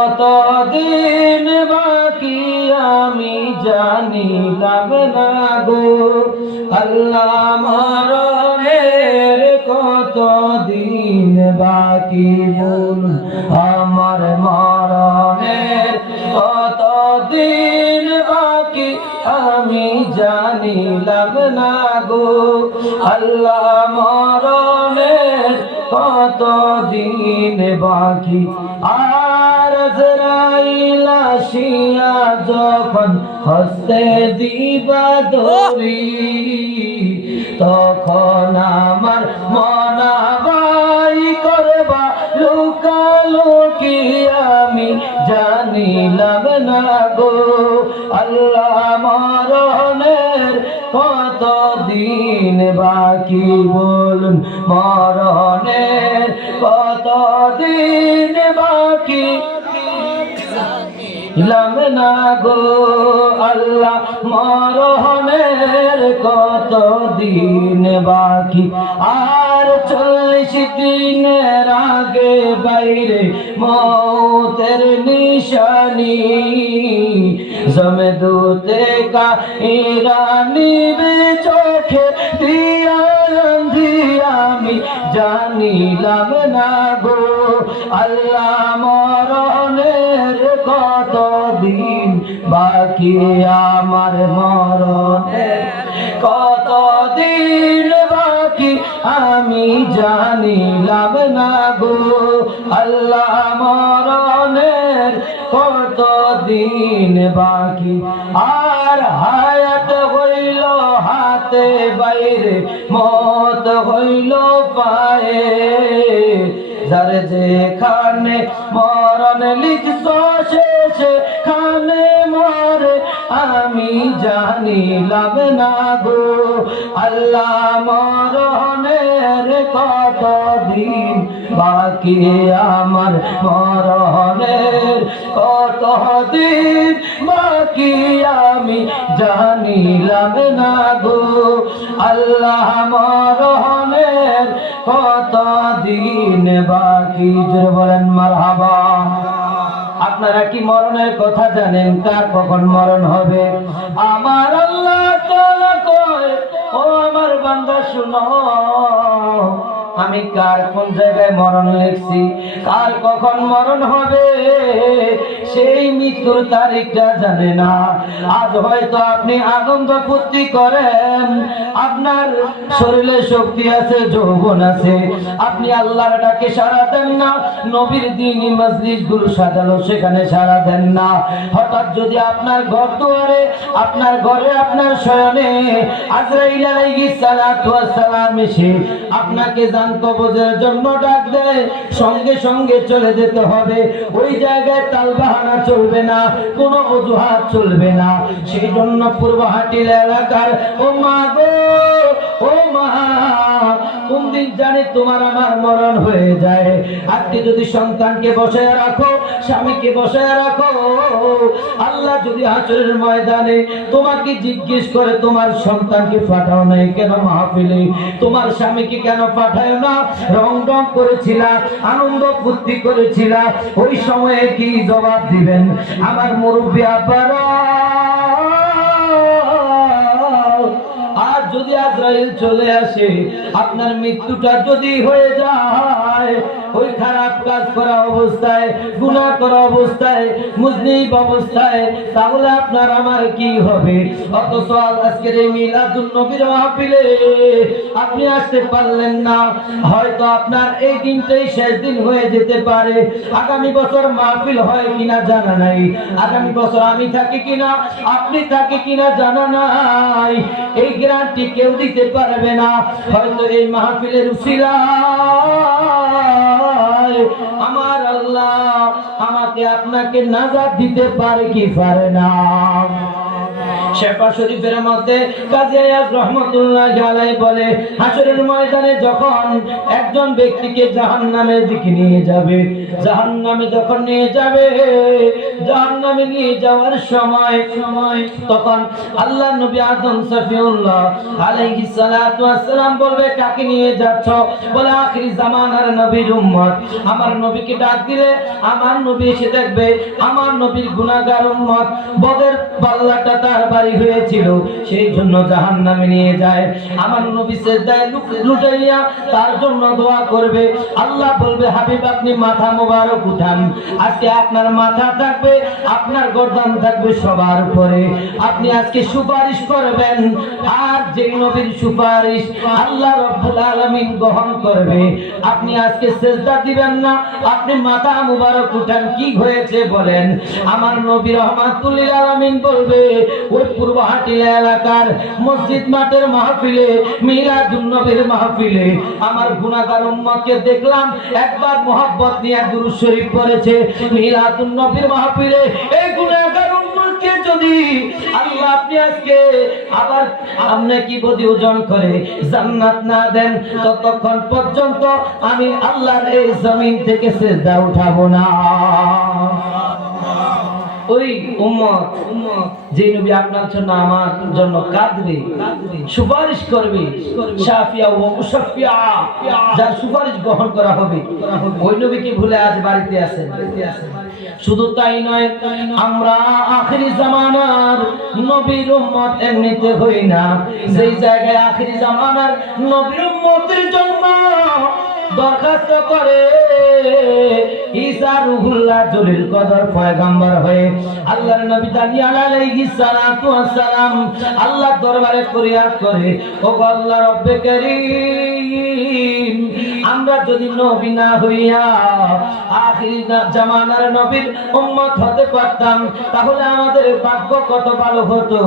কতদিন বাকি আমি জানিলাম না গো। আল্লাহ মরণের কতদিন বাকি বল আমার মরণের কতদিন বাকি আমি জানিলাম না গো। আল্লাহ মরণের কতদিন বাকি আসিয়া যখন হস্তে দিবা ধরি তখন আমার মনাবাই করবা। লুকালুকি আমি জানিলাম না গো। আল্লাহ মরণের কত দিন বাকি বলুন, মরণের কত দিন বাকি ইলাম না গো আল্লাহ মরহনের কত দিন বাকি? আর চল্লিশ দিনের আগে বাইরে মৌতের নিশানি। জমে দুতে কা ইরানি চোখে আমি জানিলাম না গো আল্লাহ মরণের কত দিন বাকি আমার মরণের কত দিন বাকি আমি জানিলাম না গো। আল্লাহ মরণের কত দিন বাকি? আর হায়াত হইল হাতে বাইরে, মত হইল পায়ে। যার যেখানে মরণ জানিলাম না গো। আল্লাহ মরণের কত দিন বাকি আমার মরণের কত দিন বাকি আমি জানিলাম না গো। আল্লাহ মরণের কত দিন বাকি বলেন, মারহাবা। আপনারা কি মরণের কথা জানেন? কার কখন মরণ হবে? আমার আল্লাহ কয়, ও আমার বান্দা, শুনো। আমি কার কোন জায়গায় মরণ লিখছি? কার কখন মরণ হবে? সেই মৃত্যুর তারিখটা জানে না। আজ হয়তো আপনি আনন্দ ফুর্তি করেন। আপনার শরীরে শক্তি আছে, যৌবন আছে। আপনি আল্লাহর ডাকে সাড়া দেন না। নবীর দিন মসজিদগুলো সাজালো, সেখানে সারা দেন না। হঠাৎ যদি আপনার ঘর দুয়ারে, আপনার ঘরে আপনার শয়নে আজরাইল আলাইহিস সালাতু ওয়াস সালাম এসে আপনাকে জান কবজের জন্য ডাক দেয় সঙ্গে সঙ্গে চলে যেতে হবে। ওই জায়গায় তাল বাহানা চলবে না, কোনো অজুহাত চলবে না। সেই জন্য পূর্বহাটির এলাকার, ও মা গো! কোন দিন জানি তোমার আমার মরণ হয়ে যায়। আপনি যদি সন্তানকে বসায় রাখো, স্বামীকে বসায় রাখো, আল্লাহ যদি হাসরের ময়দানে তোমাকে জিজ্ঞেস করে তোমার সন্তানকে পাঠাও নাই কেন মাহফিলে? তোমার স্বামীকে কেন পাঠায় না? রং রং করেছিলা, আনন্দ ফুর্তি করেছিলা, ওই সময়ে কি জবাব দিবেন? আমার মুরব্বী আব্বারা যদি আজরাইল চলে আসে, আপনার মৃত্যুটা যদি হয়ে যায়, ওই খারাপ কাজ করা অবস্থায়, গুনাহ করা অবস্থায়, মুজনিব অবস্থায়, তাহলে আপনার আমার কি হবে? অথচ আজকের এই মিলাদুন নবীর মাহফিলে আপনি আসতে পারলেন না। হয়তো আপনার এই দিনটাই শেষ দিন হয়ে যেতে পারে। আগামী বছর মাহফিল হয় কিনা জানা নাই। আগামী বছর আমি থাকি কিনা, আপনি থাকি কিনা জানা নাই। এই গ্যারান্টি কেউ দিতে পারবে না। হয়তো এই মাহফিলের উশিলা আমার আল্লাহ আমাকে আপনাকে নাজার দিতে পারে কি পারে না। শেফা শরীফের মধ্যে কাজী আয়াজ রহমতুল্লাহ আলাই বলে হাসরের ময়দানে যখন একজন ব্যক্তিকে জাহান্নামের দিকে নিয়ে যাবে, জাহান্নামে যখন নিয়ে যাবে, জাহান্নামে নিয়ে যাওয়ার সময় সময় তখন আল্লাহ নবী আদম সফিউল্লাহ আলাইহিস সালাতু ওয়াসসালাম বলবে, কাকে নিয়ে যাচ্ছ? বলে, আখিরি জামানার নবীর উম্মত। আমার নবীকে ডাক দিলে, আমার নবী এসে দেখবে, আমার নবীর গুনাহগার উম্মত, বদের পাল্লাটা তার হয়েছিল, সেই জন্য জাহান্নামে নিয়ে যায়। আমার নবী সেজদায় লুট- লুটাইয়া তার জন্য দোয়া করবে। আল্লাহ বলবে, হাবিব, আপনি মাথা মোবারক উঠান। আজকে আপনার মাথা থাকবে, আপনার গর্দান থাকবে সবার উপরে আপনি আজকে সুপারিশ করবেন। আর যে নবীর সুপারিশ আল্লাহ রব্বুল আলামিন গ্রহণ করবে, আপনি আজকে সেজদা দিবেন না, আপনি মাথা মুবারক উঠান। কি হয়েছে বলেন? আমার নবী রহমাতুল্লিল আলামিন বলবে, ওই পূর্ব হাটিলা এলাকার মসজিদ মাঠের মাহফিলে, মিলাদুন নবীর মাহফিলে আমার গুনাহগার উম্মতকে দেখলাম, একবার মোহাব্বত নিয়ে গুরু শরীফ পড়েছে, মিলাদুন নবীর মাহফিলে। এই গুনাহগার উম্মতকে যদি আল্লাহ আপনি আজকে আবার আপনি কি বদি ওজন করে জান্নাত না দেন, ততক্ষণ পর্যন্ত আমি আল্লাহর এই জমিন থেকে সেজদা উঠাবো না। ওই উম্মত উম্মত যে নবী আপনার জন্য আমার জন্য কাঁদবে সুপারিশ করবে শাফিয়া ও মুশাফিয়া যার সুপারিশ গ্রহণ করা হবে ওই নবীকে ভুলে আজ বাড়িতে আছেন শুধু তাই নয় আমরা আখেরি জামানার নবীর উম্মত এমনিতে হই না। যেই জায়গায় আখেরি জামানার নবীর উম্মতের জন্য দরখাস্ত করে। ঈসা রুহুল্লাহ জলিল কদর পয়গম্বর হয়ে আল্লাহর নবী দানিয়াল আলাইহিস সালাতু ওয়াস সালাম আল্লাহর দরবারে ফরিয়াদ করে ও আল্লাহ রব্বে করিম আমরা যদি নবী না হইয়া আখিরি জামানার নবীর উম্মত হতে পারতাম, তাহলে আমাদের ভাগ্য কত ভালো হতো।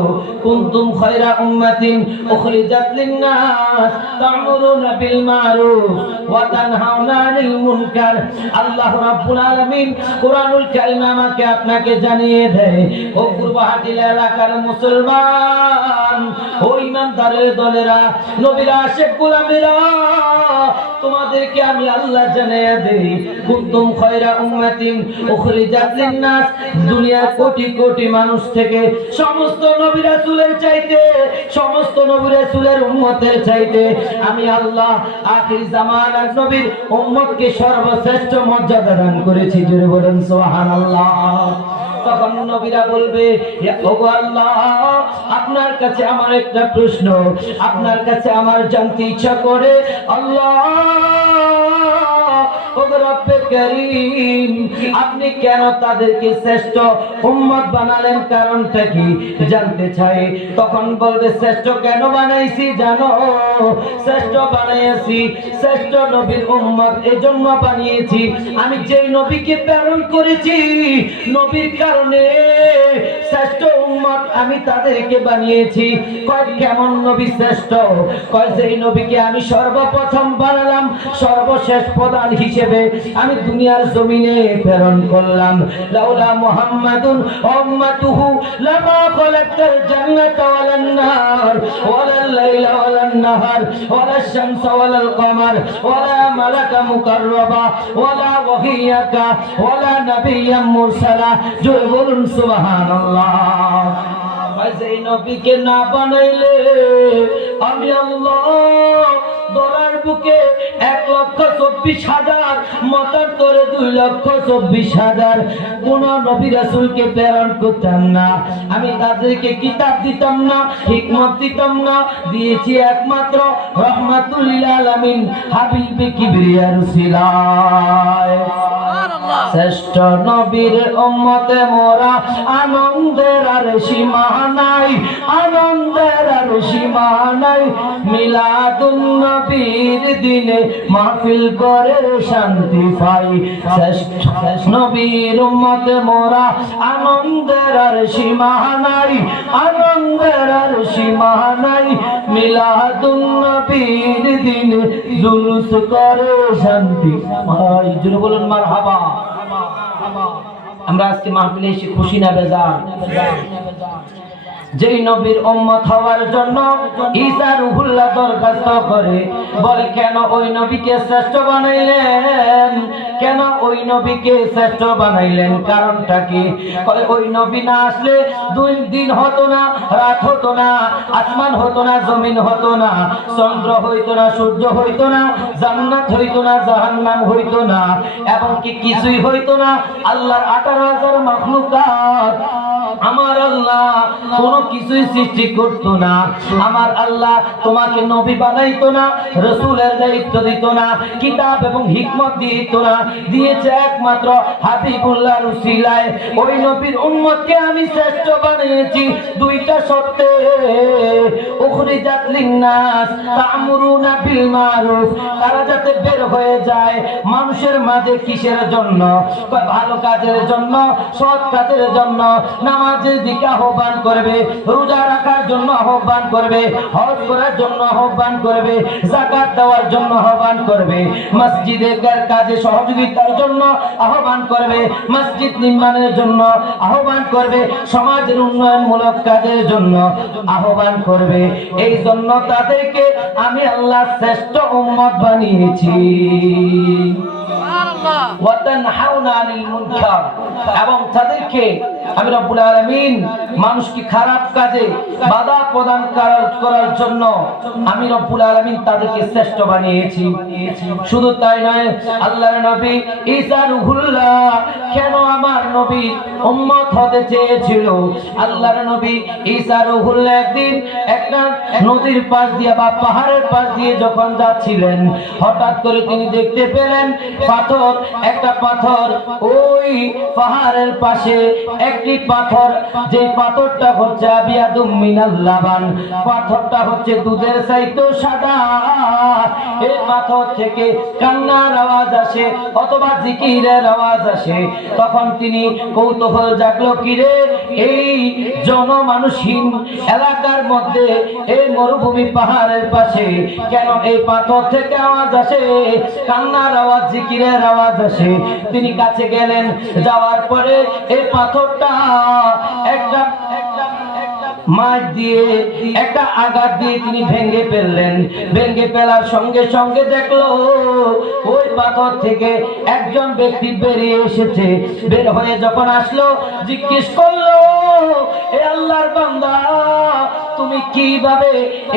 কুনতুম খায়রা উম্মাতিন উখরিজাত লিন-নাস তা'মুরুনা বিল মারুফ ওয়া তানহাউনা আনিল মুনকার। আল্লাহ রাব্বুল আলামিন কোরআনুল কারীম আমাকে আপনাকে জানিয়ে দেয়, ও পূর্বহাটিল এলাকার মুসলমান, ও ইমানদারের দলেরা, নবীরা আশেক গোলামেরা তোমাদেরকে আমি আল্লাহ জানিয়ে দেই। কুনতুম খায়রা উম্মাতিন উখরিজাত লিন-নাস। দুনিয়ার কোটি কোটি মানুষ থেকে সমস্ত নবী রাসূলের চাইতে, সমস্ত নবী রাসূলের উম্মতের চাইতে আমি আল্লাহ আখির জামানার নবীর উম্মতকে সর্বশ্রেষ্ঠ মর্যাদা দান করেছি। জোরে বলেন সুবহানাল্লাহ। তখন নবীরা বলবে আপনার কাছে আমার একটা প্রশ্ন। আপনার কাছে আমার জানতে ইচ্ছা করে। আল্লাহ, ওগো রব্বে করিম। আপনি কেন তাদেরকে শ্রেষ্ঠ উম্মত বানালেন? কারণটা কি? জানতে চাই। তখন বলবে, শ্রেষ্ঠ কেন বানাইছি জানো? শ্রেষ্ঠ বানাইছি শ্রেষ্ঠ নবীর উম্মত এজন্য বানিয়েছি। আমি যেই নবীকে প্রেরণ করেছি, নবীর কারণে শ্রেষ্ঠ উম্মত আমি তাদেরকে বানিয়েছি। কয়, কেমন নবী শ্রেষ্ঠ? কয়, যেই নবীকে আমি সর্বপ্রথম বানালাম, সর্বশেষ প্রধান হিসেবে আমি দুনিয়ার জমিনে প্রেরণ করলাম। লাউলা মুহাম্মাদুন উম্মাতুহু লামা খালাকাল জান্নাতা ওয়ালান নার ওয়ালাল লাইলা ওয়ালান নাহার ওয়ালাশ শামসা ওয়ালাল কমার ওয়ালা মালাকা মুকাররাবা, ওয়ালা ওয়াহিয়াকা, ওয়ালা নাবিয়্যাম মুরসালা। জোরে বলুন, সুবহানাল্লাহ। ভাই, যেই নবীকে না বানাইলে আমি আল্লাহ দলার বুকে এক লক্ষ চব্বিশ হাজার, মতার করে দুই লক্ষ চব্বিশ হাজার। কোন নবী রাসুলকে প্রেরণ করতাম না। আমি তাদেরকে কিতাব দিতাম না, হিকমত দিতাম না। দিয়েছি একমাত্র রহমাতুল্লিল আলামিন হাবিবে কিবরিয়া রসিলায়। শ্রেষ্ঠ নবীর উম্মতে মোরা আনন্দের আর সীমা নাই, আনন্দের আর সীমা নাই। মিলাদুন নবীর দিনে মাহফিল করে শান্তি পাই। শ্রেষ্ঠ নবীর উম্মতে মোরা আনন্দের আর সীমা নাই, আনন্দের আর সীমা নাই। মিলাদুন নবীর দিনে জুলুস করে শান্তি পাই। জুড়ে বলুন, মারহাবা। আমরা আজকে মাহফিলে এসে খুশি না বেজার যেই নবীর উম্মত হওয়ার জন্য ঈসা রুহুল্লাহ দরখাস্ত করে, বলে, কেন ওই নবীকে শ্রেষ্ঠ বানাইলেন? কেন ওই নবীকে শ্রেষ্ঠ বানাইলেন? কারণটা কি? বলে ওই নবী না আসলে দুই দিন হতো না, রাত হতো না, আসমান হতো না, জমিন হতো না, চন্দ্র হইতো না, সূর্য হইতো না, জান্নাত হইতো না, জাহান্নাম হইতো না, এবং কি কিছুই হইতো না? আল্লাহর আঠারো হাজার মাখলুকাত আমার আল্লাহ কোন কিছুই সৃষ্টি করতো না। আমার আল্লাহ তোমাকে নবী বানাইতো না, রসুলের দায়িত্ব দিত না, কিতাব এবং হিকমত দিত না। দিয়েছে একমাত্র হাবিবুল্লাহ রুসিলায়। ওই নবীর উম্মতকে আমি শ্রেষ্ঠ বানিয়েছি। দুইটা বিল মারুফ। তারা যাতে বের হয়ে যায়, মানুষের মাঝে কিসের জন্য? ভালো কাজের জন্য, সৎ কাজের জন্য? নামাজের দিকে আহ্বান করবে রোজা রাখার জন্য আহ্বান করবে হজ করার জন্য আহ্বান করবে জাকাত দেওয়ার জন্য আহ্বান করবে মসজিদের কাজে সহযোগিতার জন্য আহ্বান করবে মসজিদ নির্মাণের জন্য আহ্বান করবে সমাজের উন্নয়নমূলক কাজের জন্য আহ্বান করবে। এই জন্য তাদেরকে আমি আল্লাহ শ্রেষ্ঠ উম্মত বানিয়েছি। এবং তাদেরকে আমি রব্বুল আলামিন মানুষকে খারাপ কাজে বাধা প্রদান করার- জন্য আমি রব্বুল আলামিন তাদেরকে শ্রেষ্ঠ বানিয়েছি। শুধু তাই নয়, আল্লাহর নবী ঈসা রুহুল্লাহ কেন আমার নবী উম্মত হতে চেয়েছিল? আল্লাহর নবী ঈসা রুহুল্লাহ একদিন একটা নদীর পাশ দিয়ে বা পাহাড়ের পাশ দিয়ে যখন যাচ্ছিলেন, হঠাৎ করে তিনি দেখতে পেলেন পাথর, একটা পাথর ওই পাহাড়ের পাশে একটি পাথর, যে পাথরটা হচ্ছে আবিয়াদুম মিনাল লাবান, পাথরটা হচ্ছে দুধের চাইতো সাদা। এই পাথর থেকে কান্নার আওয়াজ আসে অথবা জিকিরের আওয়াজ আসে। তখন তিনি কৌতূহল জাগলো কিরে এই জনমানুষহীন এলাকার মধ্যে এই মরুভূমি পাহাড়ের পাশে কেন এই পাথর থেকে আওয়াজ আসে? কান্নার আওয়াজ, জিকিরের আওয়াজ আসে। তিনি কাছে গেলেন, যাওয়ার পরে এই পাথরটা একটা আঘাত দিয়ে তিনি ভেঙে ফেললেন। ভেঙে ফেলার সঙ্গে সঙ্গে দেখল, ওই পাথর থেকে একজন ব্যক্তি বেরিয়ে এসেছে। বের হয়ে যখন আসলো, জিজ্ঞেস করল, এ আল্লাহর বান্দা তুমি কীভাবে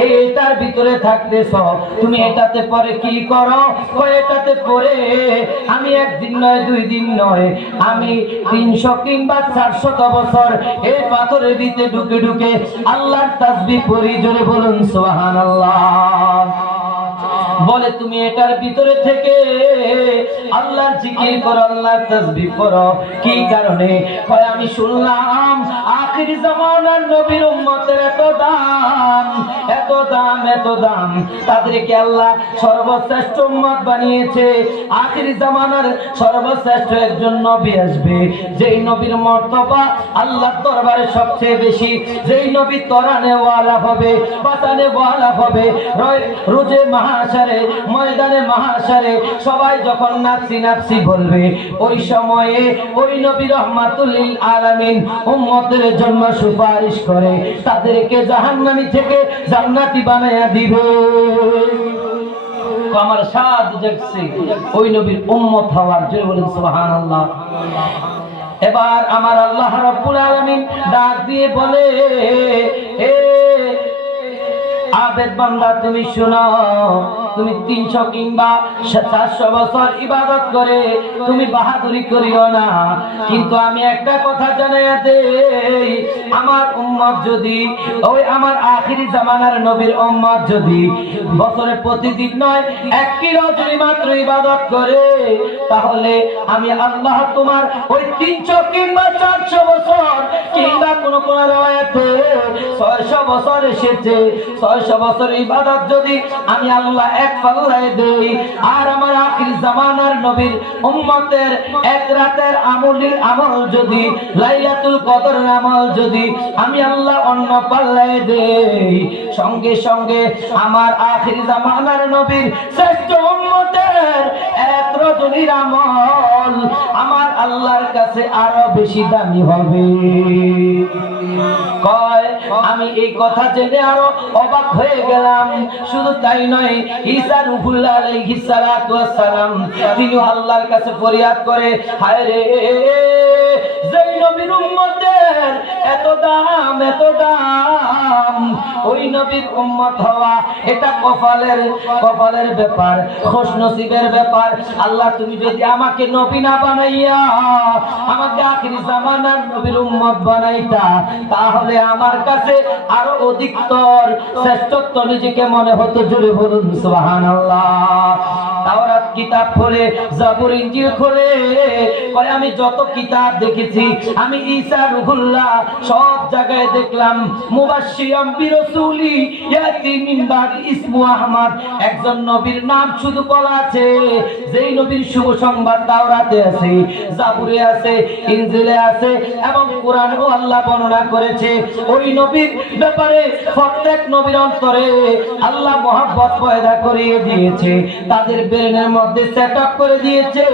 এটার ভিতরে থাকতেছ তুমি এটাতে পরে কি করো? এটাতে পরে আমি একদিন নয়, দুই দিন নয়, আমি তিনশো কিংবা চারশত বছর এই পাথরের দিতে ঢুকে ঢুকে আল্লাহর তাসবি পরি জোরে বলুন সোহান বলে, তুমি এটার ভিতরে থেকে আল্লাহর জিকির করো আল্লাহর তাসবিহ করো। কি কারণে? কয়, আমি শুনলাম আখিরি জামানার নবীর উম্মতের এত দাম এত দাম এত দাম। তাদেরকে আল্লাহ সর্বশ্রেষ্ঠ উম্মত বানিয়েছে। আখিরি জামানার সর্বশ্রেষ্ঠ একজন নবী আসবে। যেই নবীর মর্তবা আল্লাহর দরবারে সবচেয়ে বেশি। যেই নবী তরানে ওয়ালা হবে বাতানে ওয়ালা হবে রোজে মহাসারে ময়দানে মহাসারে সবাই যখন নাচি নাচি বলবে, ওই সময়ে ওই নবী রহমাতুল্লিল আলামিন উম্মতের জন্য সুপারিশ করে তাদেরকে জাহান্নামী থেকে জান্নাতি বানায়া দিবে। আমার সাদ জাগছে ওই নবীর উম্মত হওয়ার জন্য বলেন সুবহানাল্লাহ। এবার আমার আল্লাহ রাব্বুল আলামিন ডাক দিয়ে বলে, এ আবেদ বান্দা, তুমি শোনো, তুমি তিনশো কিংবা চারশো বছর ইবাদত করে তুমি বাহাদুরি করিও না। কিন্তু আমি একটা কথা জানাই দেই, আমার উম্মত যদি, ওই আমার আখিরি জামানার নবীর উম্মত যদি, বছরে প্রতিদিন নয়, এক কিলো যদি মাত্র ইবাদত করে, তাহলে আমি আল্লাহ তোমার ওই তিনশো কিংবা চারশো বছর, কিংবা কোন কোন রায়াতে ছয়শো বছর এসেছে, ছয়শো বছর ইবাদত যদি আমি আল্লাহ এক পাল্লায় দেই, আর আমার আখির জামানার নবীর উম্মতের এক রাতের আমলি আমল যদি, লাইলাতুল কদর আমল যদি, আমি আল্লাহ অন্য পাল্লায় দেই। সঙ্গে সঙ্গে আমার আখির জামানার নবীর শ্রেষ্ঠ উম্মত উম্মতের এক রজনীর আমল আমার আল্লাহর কাছে আরও বেশি দামি হবে। কয়, আমি এই কথা জেনে আরও অবাক হয়ে গেলাম। শুধু তাই নয়, ঈসা রুহুল্লাহ আলাইহিস সালাতু সালাম তিনি আল্লাহর কাছে ফরিয়াদ করে হায় রে যেই নবীর উম্মতের এত দাম এত দাম, ওই নবীর উম্মত হওয়া, এটা কপালের কপালের ব্যাপার খোশ নসিবের ব্যাপার। আল্লাহ, তুমি যদি আমাকে নবী না বানাইয়া, আমাকে আখিরি জামানার নবীর উম্মত বানাইতা, তাহলে আমার কাছে আরও অধিকতর শ্রেষ্ঠত্ব নিজেকে মনে হতো। জুড়ে বলুন, সুবহানাল্লাহ। তাওরাত কিতাব খোলে, জাবুর ইনজিল খোলে কয় আমি যত কিতাব দেখেছি, আমি ঈসা রুহুল্লাহ সব জায়গায় দেখলাম মুবাশশিরাম বিরাসূলি ইয়াতি মিন ইসমু আহমদ। একজন নবীর নাম শুধু বলা আছে, যেই নবীর শুভ সংবাদ তাওরাতে আছে, জাবুরে আছে, ইনজিলে আছে এবং কোরআনেও আল্লাহ বর্ণনা করেছে। ওই নবীর ব্যাপারে প্রত্যেক নবীর অন্তরে আল্লাহ মহব্বত পয়দা করিয়ে দিয়েছে। তাদের ব্রেনের মধ্যে সেট আপ করে দিয়েছে।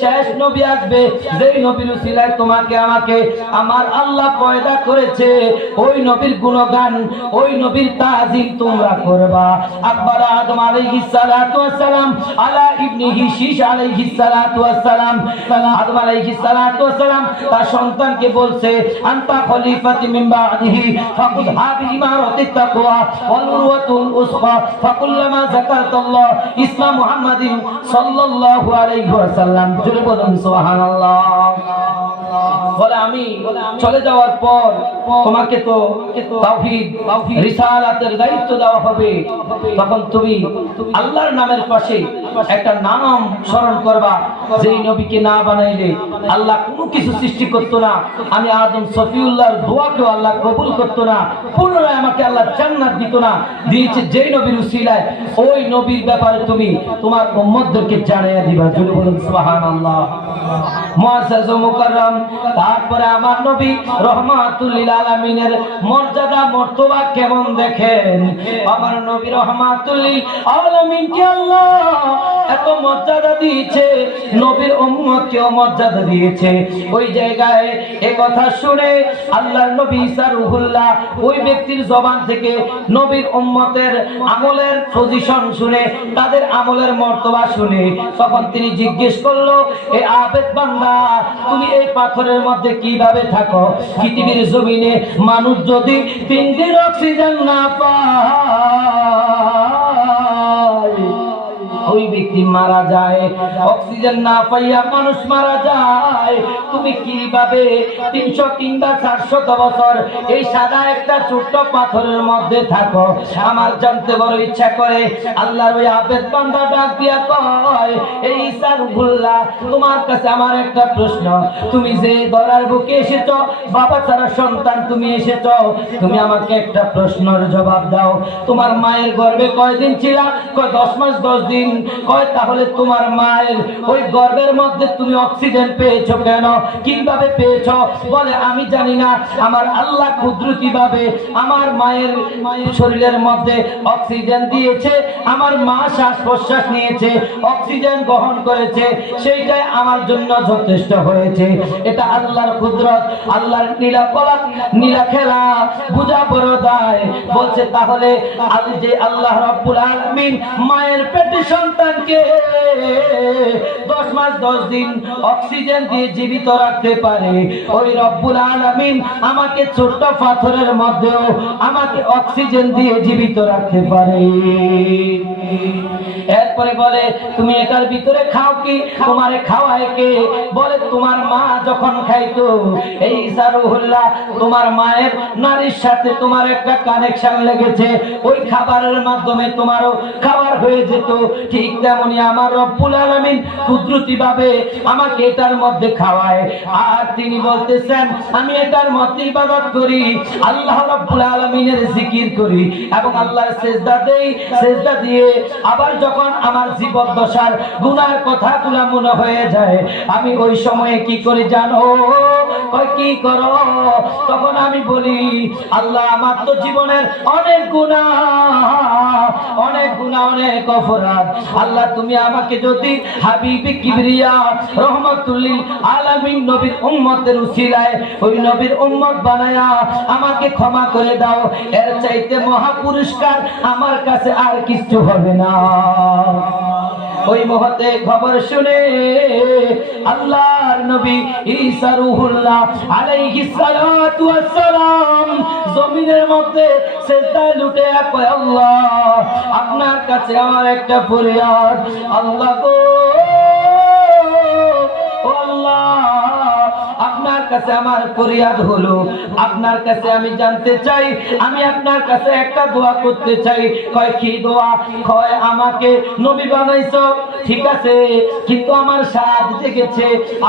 শেষ নবী আসবে, যেই নবীর উসিলায় তোমাকে, আমাকে, আমার আল্লাহ পয়দা করেছে, ওই নবীর গুণগান, ওই নবীর তাজিম তোমরা করবা। আকবর আদম আলাইহিস সালাতু সালাম আলা ইবনিহি শীশ আলাইহিস সালাতু সালাম আদম আলাইহিস সালাতু সালাম তার সন্তানকে বলছে, আনতা খলিফাতি মিন বাদিহি ফাকুদ হাবি ইমারাতিত তাকওয়া ওয়াল উরওয়াতুল উসফা ফাকুল্লামা যাকারতাল্লাহ, ইসমা মুহাম্মাদিন সাল্লাল্লাহু আলাইহি ওয়াসাল্লাম। জোরে বলুন, সুবহানাল্লাহ। বলে আমি চলে যাওয়ার পর তোমাকে তো তাওহীদ রিসালাতের দায়িত্ব দেওয়া হবে। তখন তুমি আল্লাহর নামের পাশে একটা নাম স্মরণ করবা, যেই নবীকে না বানাইলে আল্লাহ কোনো কিছু সৃষ্টি করতো না। আমি আদম সফিউল্লাহর দোয়াকেও আল্লাহ কবুল করতো না, পুনরায় আমাকে আল্লাহ জান্নাত দিত না। দিয়েছে যেই নবীর উসিলায়, ওই নবীর ব্যাপারে তুমি তোমার উম্মতদেরকে জানাইয়া দিবা জুড়ে বলুন, সুবহানাল্লাহ। মুকাররম, তারপরে আমার নবী রহমাতুল আলামিনের মর্যাদা, মর্তবা কেমন দেখেন? আমার নবী রহমাতুল লিল আলামিনকে আল্লাহ এত মর্যাদা দিয়েছে, নবীর উম্মতকেও মর্যাদা দিয়েছে। ওই জায়গায় এ কথা শুনে আল্লাহর নবী ঈসা রুহুল্লাহ ওই ব্যক্তির জবান থেকে নবীর উম্মতের আমলের পজিশন শুনে, তাদের আমলের মর্তবা শুনে, তখন তিনি জিজ্ঞেস করল, এ আবেদ বান্দা, তুমি এই পাথরের মধ্যে কীভাবে থাকো? পৃথিবীর জমিনে মানুষ যদি তিন দিন অক্সিজেন না পায় ওই ব্যক্তি মারা যায়, অক্সিজেন না পাইয়া মানুষ মারা যায়। তুমি কীভাবে তিনশো কিংবা চারশো বছর এই সাদা একটা ছোট্ট পাথরের মধ্যে থাকো? আমার জানতে বড় ইচ্ছা করে। আল্লাহর ওই আবেদ বান্দা ডাক দিয়া কয়, এই ইসার ভুল্লা তোমার কাছে আমার একটা প্রশ্ন। তুমি যে গড়ার বুকে এসেছ, বাবা ছাড়া সন্তান তুমি এসেছ, তুমি আমাকে একটা প্রশ্নের জবাব দাও। তোমার মায়ের গর্ভে কয়দিন ছিলা? কয়, দশ মাস, দশ দিন। কয়, তাহলে তোমার মায়ের ওই মধ্যে তুমি অক্সিজেন পেয়েছ কেন? কীভাবে পেয়েছ? বলে, আমি জানি না। আমার আল্লাহ কুদরতি ভাবে আমার মায়ের মায়ের শরীরের মধ্যে অক্সিজেন দিয়েছে। আমার মা শ্বাস প্রশ্বাস নিয়েছে অক্সিজেন গ্রহণ করেছে। সেইটাই আমার জন্য যথেষ্ট হয়েছে। এটা আল্লাহর কুদরত, আল্লাহর নীলা কলা নীলা খেলা, বুঝা বড় দায় বলছে, তাহলে আজ যে আল্লাহ রব্বুল আলামিন মায়ের পেটে সন্তানকে দশ মাস, দশ দিন অক্সিজেন দিয়ে জীবিত রাখতে পারে। ওই রব্বুল আলামিন আমাকে ছোট্ট পাথরের মধ্যেও আমাকে অক্সিজেন দিয়ে জীবিত রাখতে পারে। এরপরে বলে, তুমি এটার ভিতরে খাও কি? তোমারে খাওয়ায় কে? বলে, তোমার মা যখন খাইতো, এই ইসারুহুল্লাহ তোমার মায়ের নারীর সাথে তোমার একটা কানেকশন লেগেছে। ওই খাবারের মাধ্যমে তোমারও খাবার হয়ে যেত। ঠিক তেমনি আমার রব্বুল আলামিন কুদরতি ভাবে আমাকে এটার মধ্যে খাওয়ায়। আর তিনি বলতেছেন, আমি এটার মধ্যে ইবাদত করি, আল্লাহ রব্বুল আলামিনের জিকির করি এবং আল্লাহর সেজদা দেই। সেজদা দিয়ে আবার যখন আমার জীবন দশার গুনার কথাগুলো মনে হয়ে যায়, আমি ওই সময়ে কি করি জানো? কি করো? তখন আমি বলি, আল্লাহ, আমার তো জীবনের অনেক গুনাহ অনেক গুনাহ, অনেক অপরাধ। আল্লাহ, তুমি আমাকে যদি হাবিবি কিবরিয়া রহমাতুল্লিল আলামিন নবীর উম্মতের উসিলায় ওই নবীর উম্মত বানায়া আমাকে ক্ষমা করে দাও, এর চাইতে মহা পুরস্কার আমার কাছে আর কিছু হবে না। ওই মহতে খবর শুনে আল্লাহর নবী ঈসা রূহুল্লাহ আলাইহিস সালাতু ওয়াস সালাম জমিনের মধ্যে সেজদায় লুটে কয়, আল্লাহ, আপনার কাছে আমার একটা ফরিয়াদ। আল্লাহ গো কাছে আমার ফরিয়াদ হলো। আপনার কাছে আমি জানতে চাই, আমি আপনার কাছে একটা দোয়া করতে চাই। কয়, কি দোয়া? কয়, আমাকে নবী বানাইছো। ঠিক আছে, কিন্তু আমার সাথ জেগেছে।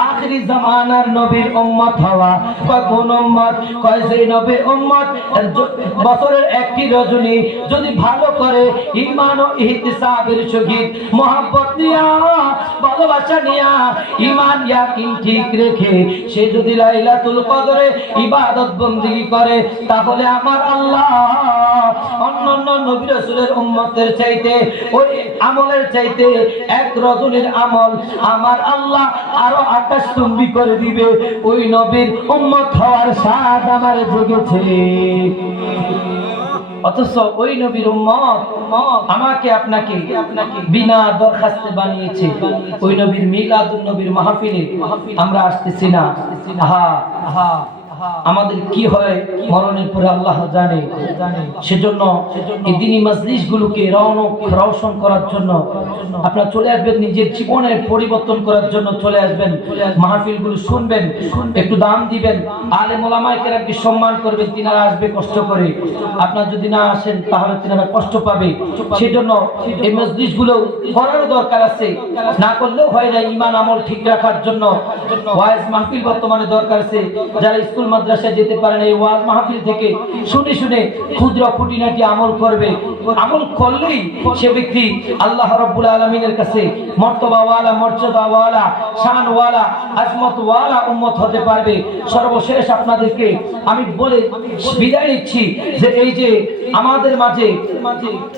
আখরি জামানার নবীর উম্মত হওয়া। কয়, কোন উম্মত? কয়, যে নবীর উম্মত বছরের একটি রজনী যদি ভালো করে ঈমান ও ইহতিসাবের সহিত মহব্বত নিয়া, ভালোবাসা নিয়া, ঈমান ইয়াকিন ঠিক রেখে, সে যদি লাইলাতুল কদরে ইবাদত বন্দেগি করে, তাহলে আমার আল্লাহ অন্যান্য নবী রাসূলের উম্মতের চাইতে, ওই আমলের চাইতে এক রজনের আমল আমার আল্লাহ আরও আকাশ চুম্বি করে দিবে। ওই নবীর উম্মত হওয়ার স্বাদ আমার জেগেছে। অথচ ওই নবীর উম্মত, আমাকে আপনাকে আপনাকে বিনা দরখাস্তে বানিয়েছে। ওই নবীর মিলাদুন নবীর মাহফিলে আমরা আসতেছি না। আহা আহা। আমাদের কি হয়? মরণের পরে আল্লাহ জানে। সেজন্য এই দিনী মজলিস গুলোকে রৌনক রওশন করার জন্য আপনারা চলে আসবেন, নিজের জীবনের পরিবর্তন করার জন্য চলে আসবেন। মাহফিলগুলো শুনবেন, একটু দাম দিবেন। আলে মোলামাইকে রাখবে সম্মান করবেন, তিনারা আসবে কষ্ট করে। আপনার যদি না আসেন, তাহলে তিনারা কষ্ট পাবে। সেজন্য এই মজলিসগুলো করারও দরকার আছে। না করলেও হয় না, ইমান আমল ঠিক রাখার জন্য। ওয়াইজ মাহফিল বর্তমানে দরকার আছে। যারা স্কুল মাদ্রাসায় যেতে পারেন এই ওয়াজ মাহফিল থেকে শুনে শুনে ক্ষুদ্র খুঁটিনাটি আমল করবে। আমল করলেই সে ব্যক্তি আল্লাহ রব্বুল আলমিনের কাছে মর্তবাওয়ালা, মর্যাদাওয়ালা, শানওয়ালা, আজমতওয়ালা উম্মত হতে পারবে। সর্বশেষ আপনাদেরকে আমি বলে বিদায় নিচ্ছি যে এই যে আমাদের মাঝে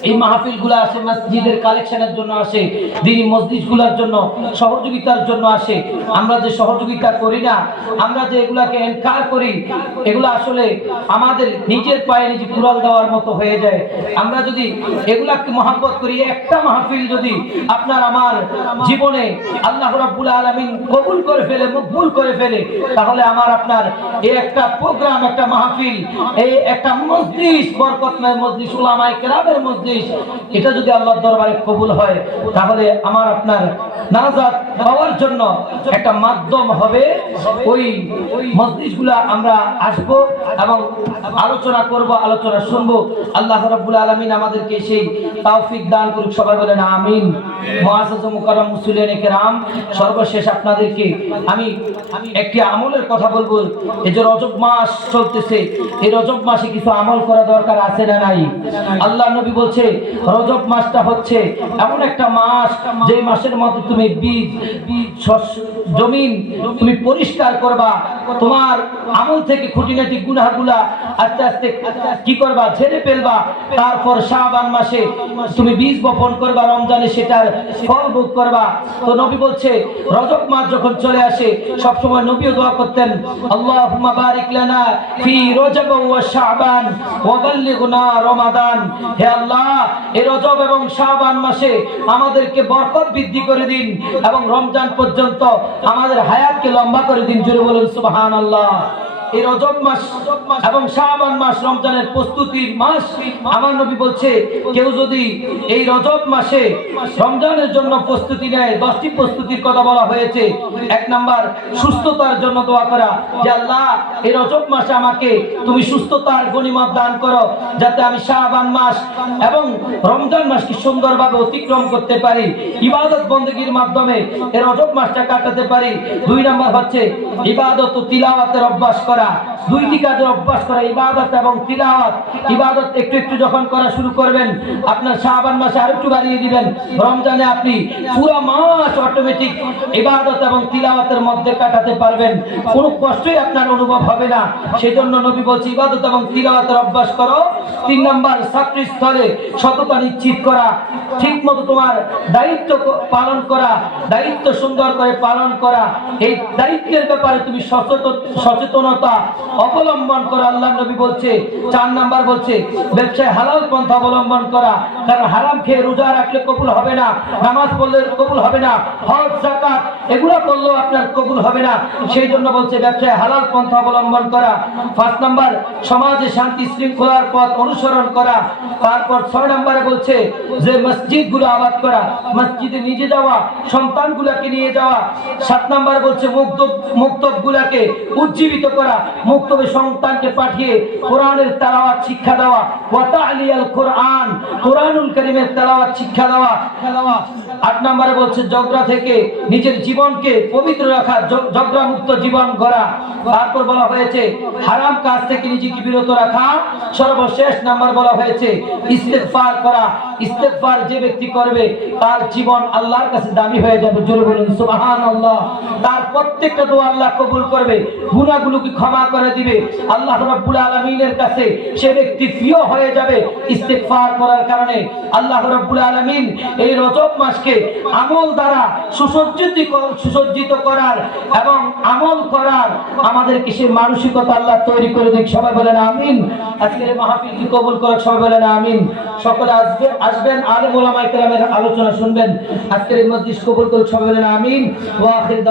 এই মাহফিলগুলা আসে, মসজিদের কালেকশনের জন্য আসে, দিনী মসজিদগুলার জন্য, সহযোগিতার জন্য আসে। আমরা যে সহযোগিতা করি না, আমরা যে এগুলাকে এনকার করি, এগুলো আসলে আমাদের নিজের পায়ে নিজে কুড়াল দেওয়ার মতো হয়ে যায়। আমরা যদি এগুলাকে মহাব্বত করি একটা মাহফিল যদি আপনার আমার জীবনে আল্লাহ রাব্বুল আলামিন কবুল করে ফেলে, মকবুল করে ফেলে, তাহলে আমার আপনার এই একটা প্রোগ্রাম, একটা মাহফিল, এই একটা মসজিদ বরকতময় মসজিদ উলামায়ে কেরামের মসজিদ এটা যদি আল্লাহর দরবারে কবুল হয়, তাহলে আমার আপনার নাজাত পাওয়ার জন্য একটা মাধ্যম হবে। ওই মসজিদগুলা আমরা আসব এবং আলোচনা করব, আলোচনা শুনব। আল্লাহ রাব্বুল আলামিন আমাদেরকে সেই তৌফিক দান করুক সবাই বলেন আমিন। মুকাররম মুসলিম কেরাম সর্বশেষ আপনাদেরকে আমি একটি আমলের কথা বলব। এই যে রজব মাস চলতেছে এই রজব মাসে কিছু আমল করা দরকার আছে না নাই? আল্লাহ নবী বলছে রজব মাসটা হচ্ছে এমন একটা মাস যে মাসের মধ্যে তুমি বীজ বীজ জমিন তুমি পরিষ্কার করবা। তোমার আমল থেকে খুঁটিনাটি গুনাহগুলা আস্তে আস্তে কি করবা ছেড়ে ফেলবা। তারপর শাবান মাসে তুমি বীজ বপন করবা, রমজানে সেটার ফল ভোগ করবা। তো নবী বলছে, রজব মাস যখন চলে আসে সব সময় নবীও দোয়া করতেন বারিক লানা ফি রজব রমাদান। হে আল্লাহ রজব এবং মাসে আমাদেরকে বরকত বৃদ্ধি করে দিন এবং রমজান পর্যন্ত আমাদের হায়াতকে লম্বা করে দিন। জুড়ে বলুন, সুবহানাল্লাহ। এই রজব মাস এবং শাবান মাস, রমজানের প্রস্তুতির মাস। আমার নবী বলছে, কেউ যদি এই রজব মাসে রমজানের জন্য প্রস্তুতি নেয়, দশটি প্রস্তুতির কথা বলা হয়েছে। এক নাম্বার, সুস্থতার জন্য দোয়া করা। যে আল্লাহ, এই রজব মাসে আমাকে তুমি সুস্থতার গণিমত দান করো, যাতে আমি শাবান মাস এবং রমজান মাসকে সুন্দরভাবে অতিক্রম করতে পারি। ইবাদত বন্দীর মাধ্যমে এই রজব মাসটা কাটাতে পারি। দুই নাম্বার হচ্ছে, ইবাদত ও তিলাওয়াতের অভ্যাস করা। করা, দুইটি কাজের অভ্যাস করা, ইবাদত এবং তিলাওয়াত। ইবাদত একটু একটু যখন করা শুরু করবেন, আপনার শাবান মাসে আরেকটু বাড়িয়ে দিবেন। রমজানে আপনি পুরো মাস অটোমেটিক ইবাদত এবং তিলাওয়াতের মধ্যে কাটাতে পারবেন। কোনো কষ্টই আপনার অনুভব হবে না। সেই জন্য নবী বলছে, ইবাদত এবং তিলাওয়াতের অভ্যাস করো। তিন নম্বর চাকরি স্থলে সততা নিশ্চিত করা। ঠিক মতো তোমার দায়িত্ব পালন করা, দায়িত্ব সুন্দর করে পালন করা। এই দায়িত্বের ব্যাপারে তুমি সচেতন সচেতনতা অবলম্বন করা, আল্লাহ নবী বলছে, চার নাম্বার বলছে, ব্যবসায় হালাল পন্থা অবলম্বন করা, কারণ হারাম খেয়ে রোজা রাখলে কবুল হবে না, নামাজ পড়লে কবুল হবে না, হজ জাকাত এগুলো করলেও আপনার কবুল হবে না। সেই জন্য বলছে, ব্যবসায় হালাল পন্থা অবলম্বন করা। পাঁচ নাম্বার, সমাজে শান্তি শৃঙ্খলার পথ অনুসরণ করা। তারপর ছয় নম্বরে বলছে, যে মসজিদগুলো আবাদ করা, মসজিদে নিজে যাওয়া, সন্তানগুলাকে নিয়ে যাওয়া। সাত নম্বরে বলছে, মুক্ত মুক্তব গুলাকে উজ্জীবিত করা। মুক্তবে সন্তানকে পাঠিয়ে কোরআনের তেলাওয়াত শিক্ষা দেওয়া। ওয়াতা কোরআন। কোরআনুল করিমের তেলাওয়াত শিক্ষা দেওয়া। খেলাওয়া আট নম্বরে বলছে, জগরা থেকে নিজের জীবনকে পবিত্র রাখা জগরা মুক্ত জীবন গড়া। তারপর বলা হয়েছে, হারাম কাজ থেকে নিজেকে বিরত রাখা। সর্বশেষ নাম্বার বলা হয়েছে, ইস্তেগফার করা। ইস্তেগফার যে ব্যক্তি করবে, তার জীবন আল্লাহর কাছে দামি হয়ে যাবে। জোরে বলুন, সুবহানাল্লাহ। তার প্রত্যেকটা দোয়া আল্লাহ কবুল করবে। গুনাহগুলোকে ক্ষমা করে দিবে। আল্লাহ রাব্বুল আলামিনের কাছে সে ব্যক্তি প্রিয় হয়ে যাবে ইস্তেগফার করার কারণে। আল্লাহ রাব্বুল আলামিন এই রজব মাসকে আমল দ্বারা সুসজ্জিত সুসজ্জিত করার এবং আমল করার আমাদেরকে সে মানসিকতা আল্লাহ তৈরি করে দিক। সবাই বলেন আমিন। আজকের মাহফিলকে কবুল করার সবাই বলেন আমিন। সকলে আসবে, আসবেন। আলেম ওলামায়ে আলোচনা শুনবেন। আজকের মসজিদ কবুল করুক? সবাই বলেন আমিন। ওয়া আখির